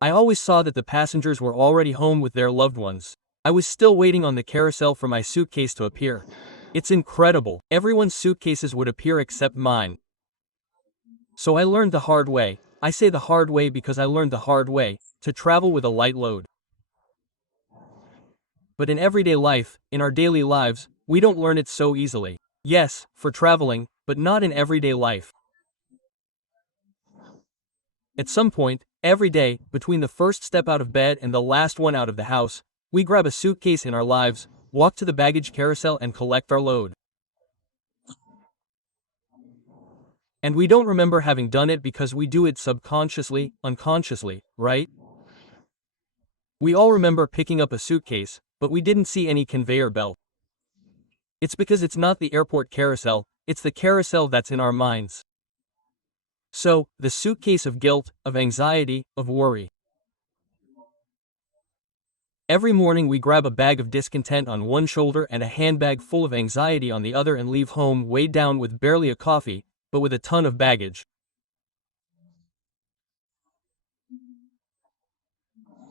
I always saw that the passengers were already home with their loved ones. I was still waiting on the carousel for my suitcase to appear. It's incredible, everyone's suitcases would appear except mine. So I learned the hard way. I say the hard way because I learned the hard way, to travel with a light load. But in everyday life, in our daily lives, we don't learn it so easily. Yes, for traveling, but not in everyday life. At some point, every day, between the first step out of bed and the last one out of the house, we grab a suitcase in our lives, walk to the baggage carousel and collect our load. And we don't remember having done it because we do it subconsciously, unconsciously, right? We all remember picking up a suitcase, but we didn't see any conveyor belt. It's because it's not the airport carousel, it's the carousel that's in our minds. So, the suitcase of guilt, of anxiety, of worry. Every morning we grab a bag of discontent on one shoulder and a handbag full of anxiety on the other and leave home weighed down with barely a coffee, but with a ton of baggage.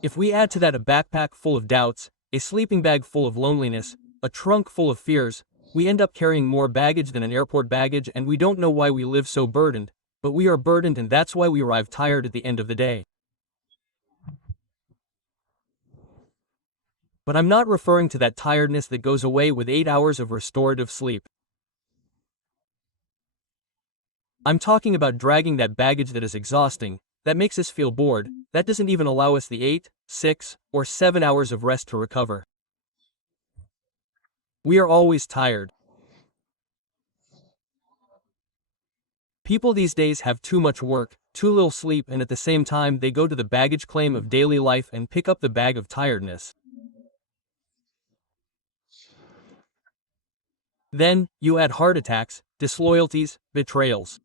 If we add to that a backpack full of doubts, a sleeping bag full of loneliness, a trunk full of fears, we end up carrying more baggage than an airport baggage, and we don't know why we live so burdened, but we are burdened, and that's why we arrive tired at the end of the day. But I'm not referring to that tiredness that goes away with 8 hours of restorative sleep. I'm talking about dragging that baggage that is exhausting, that makes us feel bored, that doesn't even allow us the 8, 6, or 7 hours of rest to recover. We are always tired. People these days have too much work, too little sleep, and at the same time they go to the baggage claim of daily life and pick up the bag of tiredness. Then, you add heart attacks, disloyalties, betrayals,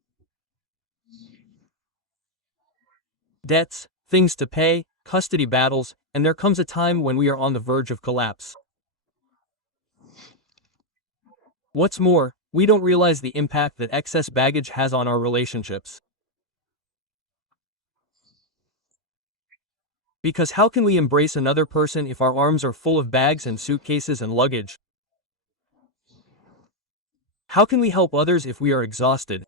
debts, things to pay, custody battles, and there comes a time when we are on the verge of collapse. What's more, we don't realize the impact that excess baggage has on our relationships. Because how can we embrace another person if our arms are full of bags and suitcases and luggage? How can we help others if we are exhausted?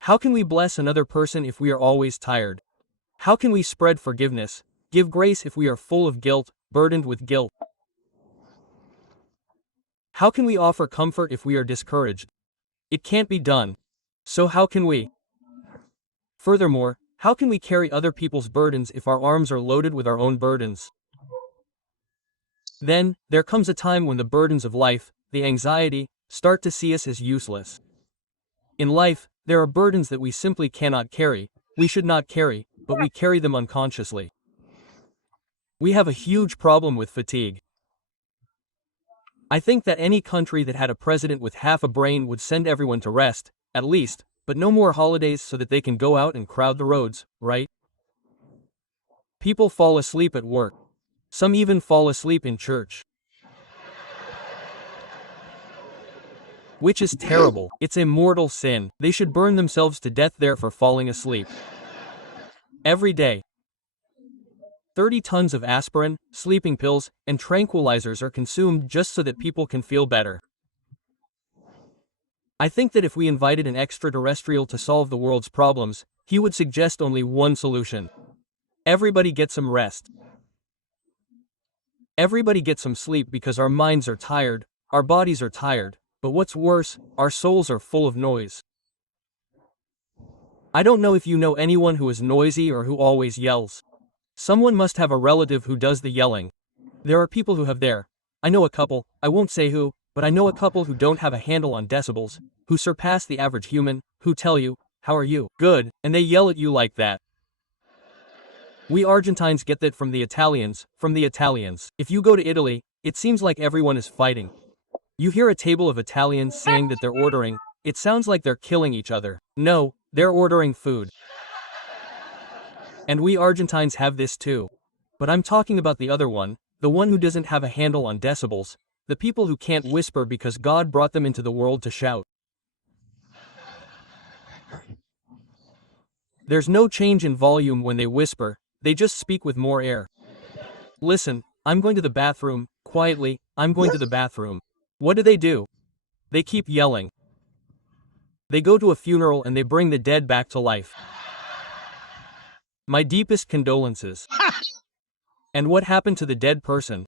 How can we bless another person if we are always tired? How can we spread forgiveness, give grace if we are full of guilt, burdened with guilt? How can we offer comfort if we are discouraged? It can't be done. So how can we? Furthermore, how can we carry other people's burdens if our arms are loaded with our own burdens? Then, there comes a time when the burdens of life, the anxiety, start to see us as useless. In life, there are burdens that we simply cannot carry, we should not carry, but we carry them unconsciously. We have a huge problem with fatigue. I think that any country that had a president with half a brain would send everyone to rest, at least, but no more holidays so that they can go out and crowd the roads, right? People fall asleep at work. Some even fall asleep in church. Which is terrible. It's a mortal sin. They should burn themselves to death there for falling asleep. Every day. 30 tons of aspirin, sleeping pills, and tranquilizers are consumed just so that people can feel better. I think that if we invited an extraterrestrial to solve the world's problems, he would suggest only one solution. Everybody get some rest. Everybody get some sleep because our minds are tired, our bodies are tired, but what's worse, our souls are full of noise. I don't know if you know anyone who is noisy or who always yells. Someone must have a relative who does the yelling. There are people who have their. I know a couple, I won't say who, but I know a couple who don't have a handle on decibels, who surpass the average human, who tell you, "How are you? Good," and they yell at you like that. We Argentines get that from the Italians, If you go to Italy, it seems like everyone is fighting. You hear a table of Italians saying that they're ordering, it sounds like they're killing each other. No, they're ordering food. And we Argentines have this too. But I'm talking about the other one, the one who doesn't have a handle on decibels, the people who can't whisper because God brought them into the world to shout. There's no change in volume when they whisper, they just speak with more air. Listen, I'm going to the bathroom, quietly, I'm going to the bathroom. What do? They keep yelling. They go to a funeral and they bring the dead back to life. My deepest condolences. And what happened to the dead person?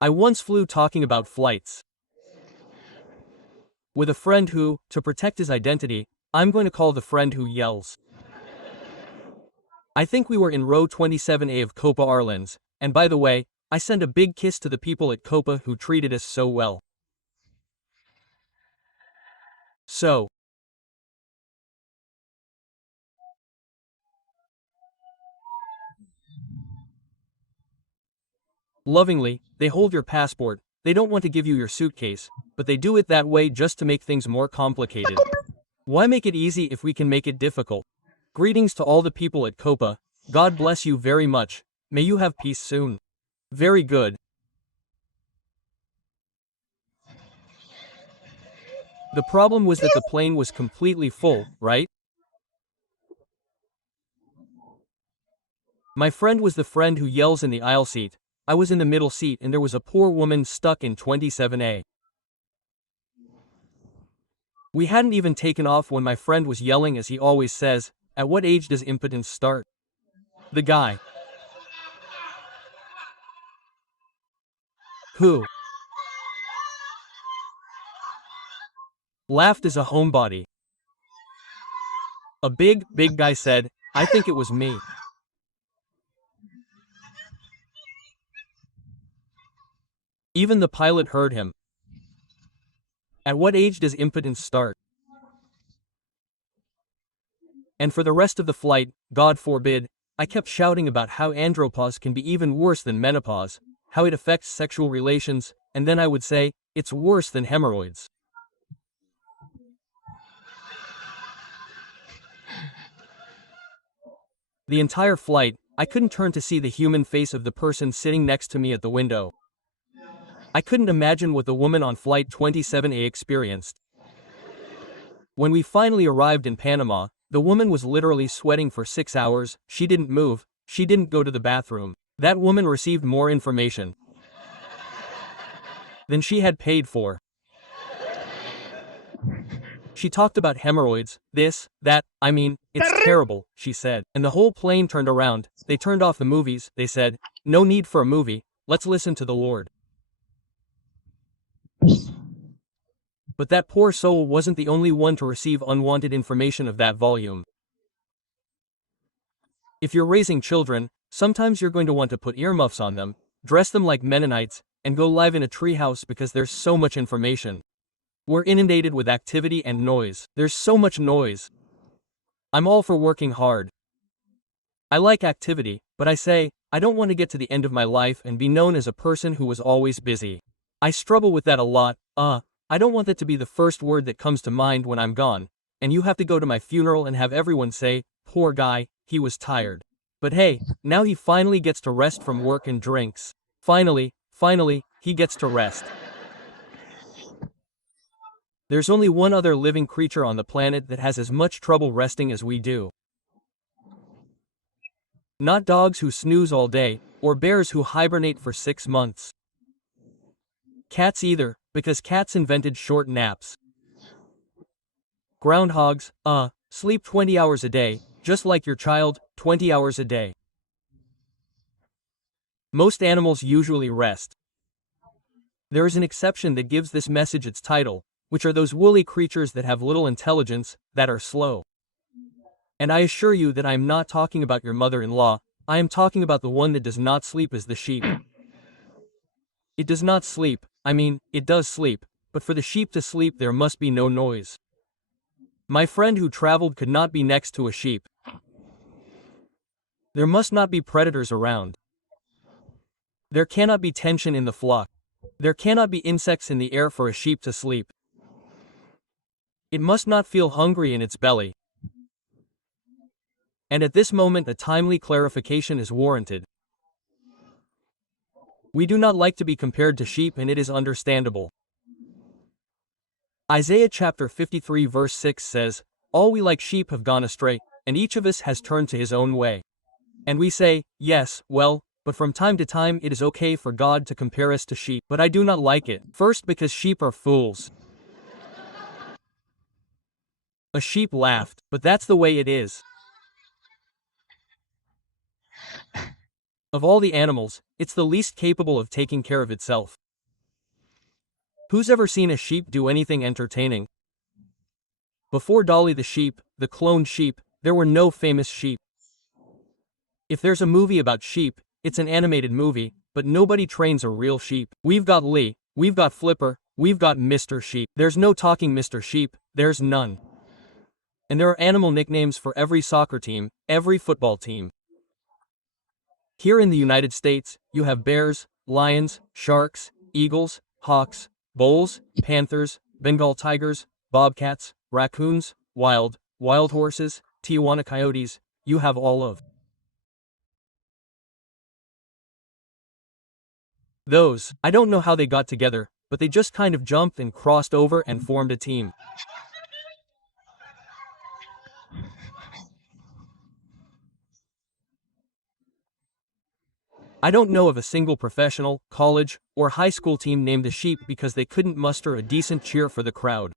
I once flew talking about flights with a friend who, to protect his identity, I'm going to call the friend who yells. I think we were in row 27A of Copa Airlines, and by the way, I send a big kiss to the people at Copa who treated us so well. So lovingly, they hold your passport, they don't want to give you your suitcase, but they do it that way just to make things more complicated. Why make it easy if we can make it difficult? Greetings to all the people at Copa, God bless you very much, may you have peace soon. Very good. The problem was that the plane was completely full, right? My friend was the friend who yells in the aisle seat, I was in the middle seat and there was a poor woman stuck in 27A. We hadn't even taken off when my friend was yelling as he always says, at what age does impotence start? The guy who laughed as a homebody. A big guy said, I think it was me. Even the pilot heard him. At what age does impotence start? And for the rest of the flight, God forbid, I kept shouting about how andropause can be even worse than menopause, how it affects sexual relations, and then I would say, it's worse than hemorrhoids. The entire flight, I couldn't turn to see the human face of the person sitting next to me at the window. I couldn't imagine what the woman on flight 27A experienced. When we finally arrived in Panama, the woman was literally sweating for 6 hours, she didn't move, she didn't go to the bathroom. That woman received more information than she had paid for. She talked about hemorrhoids, this, that, I mean, it's terrible, she said. And the whole plane turned around, they turned off the movies, they said, no need for a movie, let's listen to the Lord. But that poor soul wasn't the only one to receive unwanted information of that volume. If you're raising children, sometimes you're going to want to put earmuffs on them, dress them like Mennonites, and go live in a treehouse because there's so much information. We're inundated with activity and noise. There's so much noise. I'm all for working hard. I like activity, but I say, I don't want to get to the end of my life and be known as a person who was always busy. I struggle with that a lot. I don't want that to be the first word that comes to mind when I'm gone, and you have to go to my funeral and have everyone say, poor guy, he was tired. But hey, now he finally gets to rest from work and drinks. Finally, he gets to rest. There's only one other living creature on the planet that has as much trouble resting as we do. Not dogs who snooze all day, or bears who hibernate for 6 months. Cats either, because cats invented short naps. Groundhogs, sleep 20 hours a day, just like your child, 20 hours a day. Most animals usually rest. There is an exception that gives this message its title, which are those woolly creatures that have little intelligence, that are slow. And I assure you that I am not talking about your mother-in-law, I am talking about the one that does not sleep as the sheep. It does not sleep, I mean, it does sleep, but for the sheep to sleep there must be no noise. My friend who traveled could not be next to a sheep. There must not be predators around. There cannot be tension in the flock. There cannot be insects in the air for a sheep to sleep. It must not feel hungry in its belly. And at this moment a timely clarification is warranted. We do not like to be compared to sheep, and it is understandable. Isaiah chapter 53 verse 6 says, all we like sheep have gone astray, and each of us has turned to his own way. And we say, yes, well, but from time to time it is okay for God to compare us to sheep. But I do not like it. First, because sheep are fools. A sheep laughed, but that's the way it is. Of all the animals, it's the least capable of taking care of itself. Who's ever seen a sheep do anything entertaining? Before Dolly the sheep, the cloned sheep, there were no famous sheep. If there's a movie about sheep, it's an animated movie, but nobody trains a real sheep. We've got Lee, we've got Flipper, we've got Mr. Sheep. There's no talking Mr. Sheep, there's none. And there are animal nicknames for every soccer team, every football team. Here in the United States, you have bears, lions, sharks, eagles, hawks, bulls, panthers, Bengal tigers, bobcats, raccoons, wild horses, Tijuana coyotes. You have all of those. I don't know how they got together, but they just kind of jumped and crossed over and formed a team. I don't know of a single professional, college, or high school team named the Sheep because they couldn't muster a decent cheer for the crowd.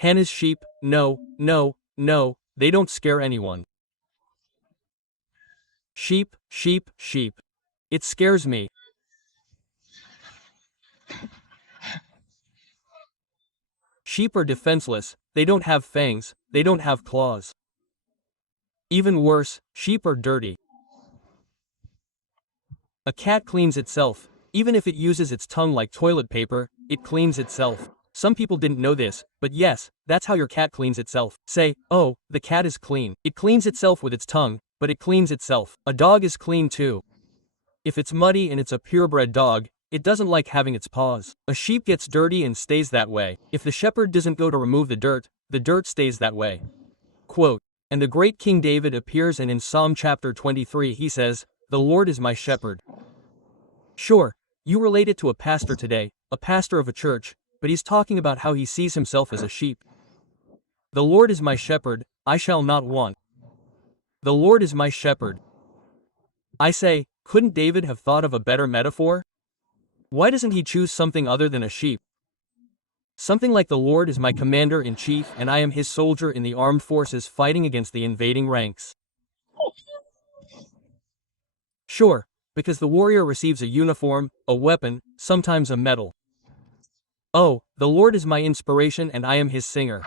Hannah's sheep, no, they don't scare anyone. Sheep. It scares me. Sheep are defenseless, they don't have fangs, they don't have claws. Even worse, sheep are dirty. A cat cleans itself. Even if it uses its tongue like toilet paper, it cleans itself. Some people didn't know this, but yes, that's how your cat cleans itself. Say, oh, the cat is clean. It cleans itself with its tongue, but it cleans itself. A dog is clean too. If it's muddy and it's a purebred dog, it doesn't like having its paws. A sheep gets dirty and stays that way. If the shepherd doesn't go to remove the dirt stays that way. Quote, and the great King David appears, and in Psalm chapter 23 he says, "The Lord is my shepherd." Sure, you relate it to a pastor today, a pastor of a church, but he's talking about how he sees himself as a sheep. The Lord is my shepherd, I shall not want. The Lord is my shepherd. I say, couldn't David have thought of a better metaphor? Why doesn't he choose something other than a sheep? Something like the Lord is my commander-in-chief and I am his soldier in the armed forces fighting against the invading ranks. Sure, because the warrior receives a uniform, a weapon, sometimes a medal. Oh, the Lord is my inspiration and I am his singer.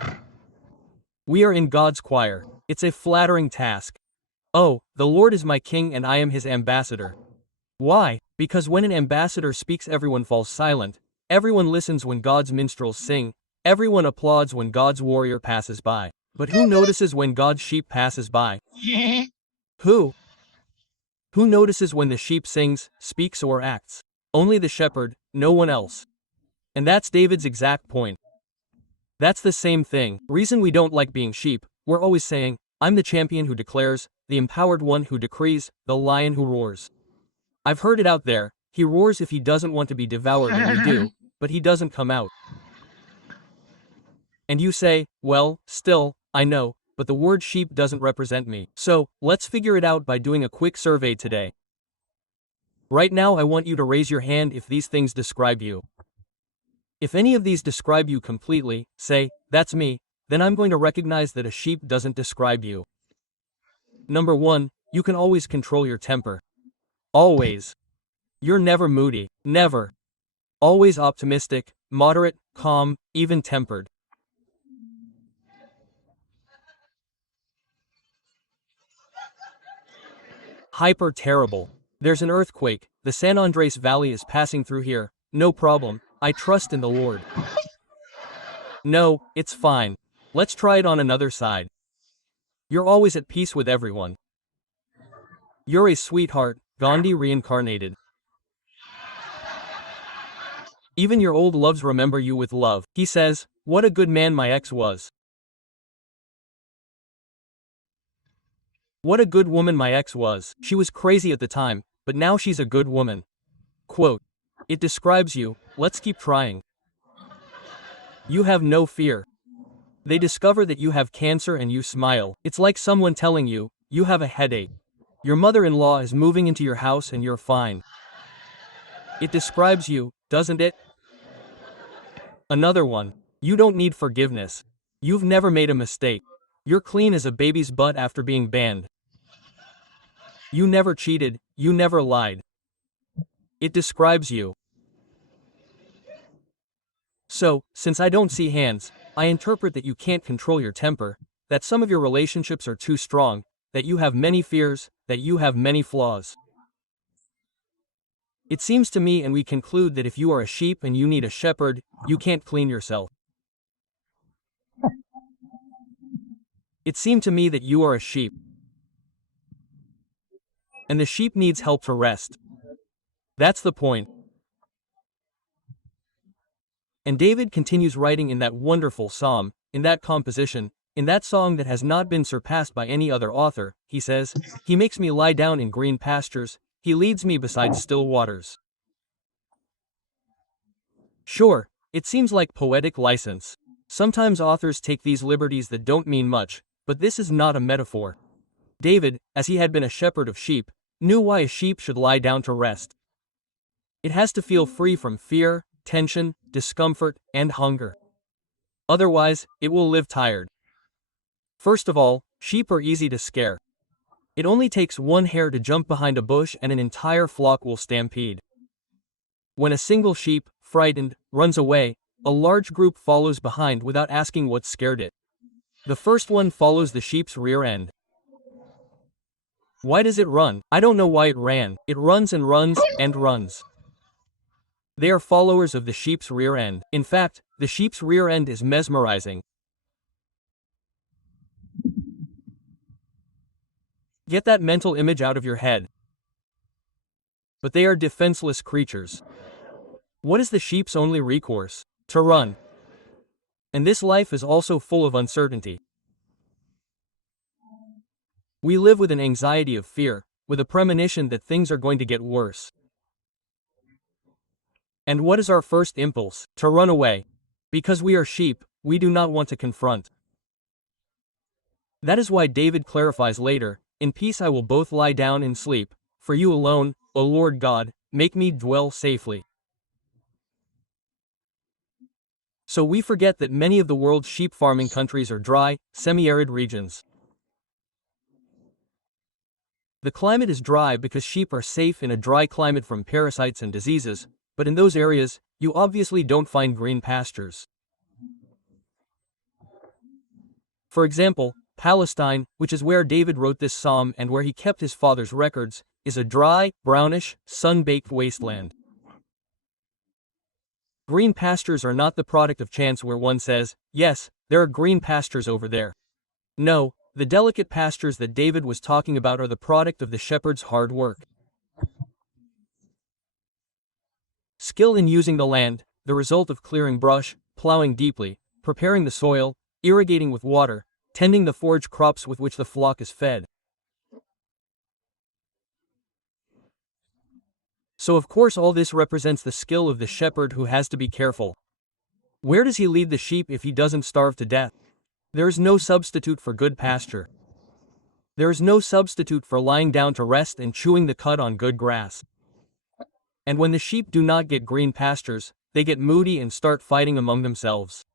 We are in God's choir. It's a flattering task. Oh, the Lord is my king and I am his ambassador. Why? Because when an ambassador speaks, everyone falls silent. Everyone listens when God's minstrels sing. Everyone applauds when God's warrior passes by. But who notices when God's sheep passes by? Who? Who notices when the sheep sings, speaks, or acts? Only the shepherd, no one else. And that's David's exact point. That's the same thing. Reason we don't like being sheep, we're always saying, I'm the champion who declares, the empowered one who decrees, the lion who roars. I've heard it out there, he roars if he doesn't want to be devoured and we do, but he doesn't come out. And you say, well, still, I know, but the word sheep doesn't represent me. So, let's figure it out by doing a quick survey today. Right now I want you to raise your hand if these things describe you. If any of these describe you completely, say, that's me, then I'm going to recognize that a sheep doesn't describe you. Number 1, you can always control your temper. Always. You're never moody, never. Always optimistic, moderate, calm, even-tempered. Hyper terrible. There's an earthquake, the San Andres Valley is passing through here, no problem, I trust in the Lord. No, it's fine. Let's try it on another side. You're always at peace with everyone. You're a sweetheart, Gandhi reincarnated. Even your old loves remember you with love. He says, what a good man my ex was. What a good woman my ex was. She was crazy at the time, but now she's a good woman. Quote, it describes you, let's keep trying. You have no fear. They discover that you have cancer and you smile. It's like someone telling you, you have a headache. Your mother-in-law is moving into your house and you're fine. It describes you, doesn't it? Another one. You don't need forgiveness. You've never made a mistake. You're clean as a baby's butt after being banned. You never cheated, you never lied. It describes you. So, since I don't see hands, I interpret that you can't control your temper, that some of your relationships are too strong, that you have many fears, that you have many flaws. It seems to me, and we conclude, that if you are a sheep and you need a shepherd, you can't clean yourself. It seemed to me that you are a sheep, and the sheep needs help to rest. That's the point. And David continues writing in that wonderful psalm, in that composition, in that song that has not been surpassed by any other author. He says, "He makes me lie down in green pastures, he leads me beside still waters." Sure, it seems like poetic license. Sometimes authors take these liberties that don't mean much, but this is not a metaphor. David, as he had been a shepherd of sheep, knew why a sheep should lie down to rest. It has to feel free from fear, tension, discomfort, and hunger. Otherwise, it will live tired. First of all, sheep are easy to scare. It only takes one hare to jump behind a bush and an entire flock will stampede. When a single sheep, frightened, runs away, a large group follows behind without asking what scared it. The first one follows the sheep's rear end. Why does it run? I don't know why it ran. It runs and runs and runs. They are followers of the sheep's rear end. In fact, the sheep's rear end is mesmerizing. Get that mental image out of your head. But they are defenseless creatures. What is the sheep's only recourse? To run. And this life is also full of uncertainty. We live with an anxiety of fear, with a premonition that things are going to get worse. And what is our first impulse? To run away. Because we are sheep, we do not want to confront. That is why David clarifies later, "In peace I will both lie down and sleep, for you alone, O Lord God, make me dwell safely." So we forget that many of the world's sheep farming countries are dry, semi-arid regions. The climate is dry because sheep are safe in a dry climate from parasites and diseases, but in those areas, you obviously don't find green pastures. For example, Palestine, which is where David wrote this psalm and where he kept his father's records, is a dry, brownish, sun-baked wasteland. Green pastures are not the product of chance where one says, "Yes, there are green pastures over there." No, the delicate pastures that David was talking about are the product of the shepherd's hard work. Skill in using the land, the result of clearing brush, plowing deeply, preparing the soil, irrigating with water, tending the forage crops with which the flock is fed. So of course all this represents the skill of the shepherd who has to be careful. Where does he lead the sheep if he doesn't starve to death? There is no substitute for good pasture. There is no substitute for lying down to rest and chewing the cud on good grass. And when the sheep do not get green pastures, they get moody and start fighting among themselves.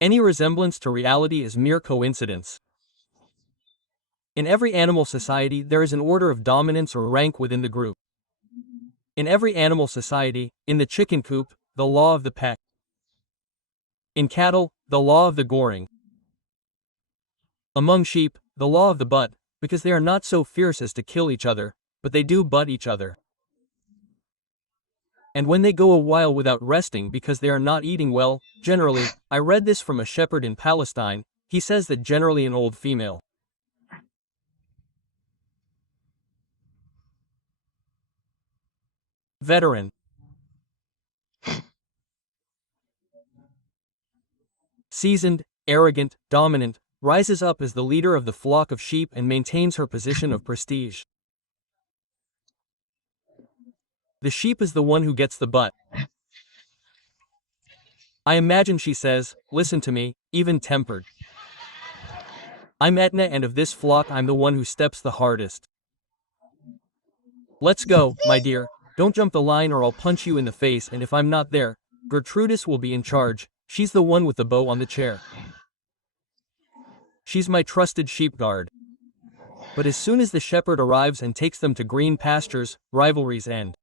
Any resemblance to reality is mere coincidence. In every animal society there is an order of dominance or rank within the group. In every animal society, in the chicken coop, the law of the peck. In cattle, the law of the goring. Among sheep, the law of the butt, because they are not so fierce as to kill each other, but they do butt each other. And when they go a while without resting because they are not eating well, generally, I read this from a shepherd in Palestine, he says that generally an old female. Veteran. Seasoned, arrogant, dominant, rises up as the leader of the flock of sheep and maintains her position of prestige. The sheep is the one who gets the butt. I imagine she says, listen to me, even tempered. I'm Etna, and of this flock I'm the one who steps the hardest. Let's go, my dear, don't jump the line or I'll punch you in the face, and if I'm not there, Gertrudis will be in charge, she's the one with the bow on the chair. She's my trusted sheep guard. But as soon as the shepherd arrives and takes them to green pastures, rivalries end.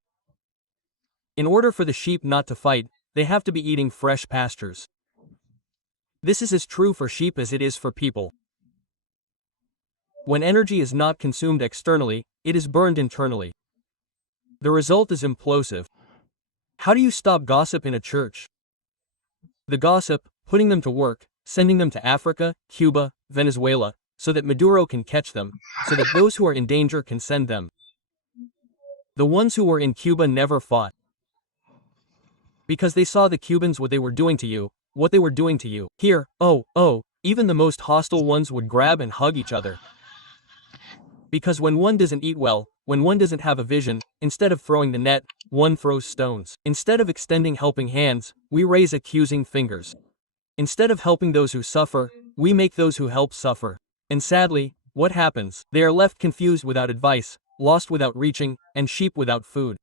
In order for the sheep not to fight, they have to be eating fresh pastures. This is as true for sheep as it is for people. When energy is not consumed externally, it is burned internally. The result is implosive. How do you stop gossip in a church? The gossip, putting them to work, sending them to Africa, Cuba, Venezuela, so that Maduro can catch them, so that those who are in danger can send them. The ones who were in Cuba never fought. Because they saw the Cubans what they were doing to you. Here, even the most hostile ones would grab and hug each other. Because when one doesn't eat well, when one doesn't have a vision, instead of throwing the net, one throws stones. Instead of extending helping hands, we raise accusing fingers. Instead of helping those who suffer, we make those who help suffer. And sadly, what happens? They are left confused without advice, lost without reaching, and sheep without food.